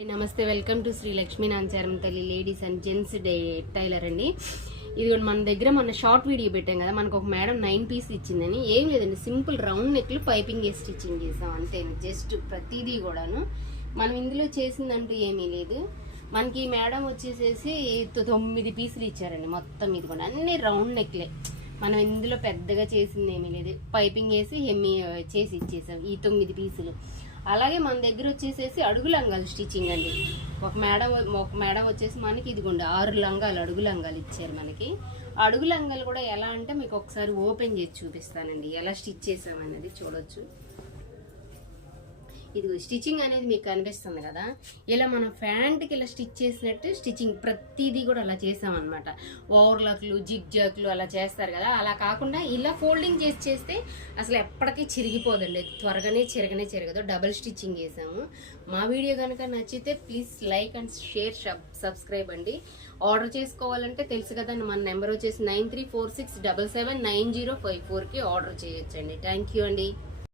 నమస్తే, welcome to Shri Lakshmi Nancharam తల్లి ladies and gents tailor అండి. ఇది మన దగ్గర మన షార్ట్ వీడియో పెట్టాం కదా, మనకు ఒక మేడం 9 పీస్ ఇచ్చిందని. ఏం లేదండి, సింపుల్ రౌండ్ నెక్లు పైపింగ్ వేసి స్టిచ్చింగ్ చేసాం అంతే. జస్ట్ ప్రతిదీ కూడాను మనం ఇందులో చేసిందంటూ ఏమీ లేదు. మనకి ఈ మేడం వచ్చేసేసి 9 పీసులు ఇచ్చారండి. మొత్తం ఇది కూడా అన్ని రౌండ్ నెక్లే. మనం ఇందులో పెద్దగా చేసింది ఏమీ లేదు. పైపింగ్ వేసి హెమ్మి చేసి ఇచ్చేసాం ఈ 9 పీసులు. అలాగే మన దగ్గర వచ్చేసేసి అడుగు లంగాలు స్టిచ్చింగ్ అండి. ఒక మేడం వచ్చేసి మనకి ఇదిగోండి 6 లంగాలు అడుగు లంగాలు ఇచ్చారు మనకి. అడుగు లంగాలు కూడా ఎలా అంటే మీకు ఒకసారి ఓపెన్ చేసి చూపిస్తానండి, ఎలా స్టిచ్ చేసామనేది చూడొచ్చు. ఇది స్టిచ్చింగ్ అనేది మీకు కనిపిస్తుంది కదా, ఇలా మనం ప్యాంట్కి ఇలా స్టిచ్ చేసినట్టు స్టిచ్చింగ్ ప్రతిదీ కూడా అలా చేసామన్నమాట. ఓవర్లాక్లు జిగ్ జాక్లు అలా చేస్తారు కదా, అలా కాకుండా ఇలా ఫోల్డింగ్ చేస్తే అసలు ఎప్పటికీ చిరిగిపోదండి, త్వరగానే చిరగదు. డబుల్ స్టిచ్చింగ్ చేసాము. మా వీడియో కనుక నచ్చితే please like and share, subscribe అండి. ఆర్డర్ చేసుకోవాలంటే తెలుసు కదా, మన నెంబర్ వచ్చేసి 9346779054కి ఆర్డర్ చేయొచ్చండి. థ్యాంక్ యూ అండి.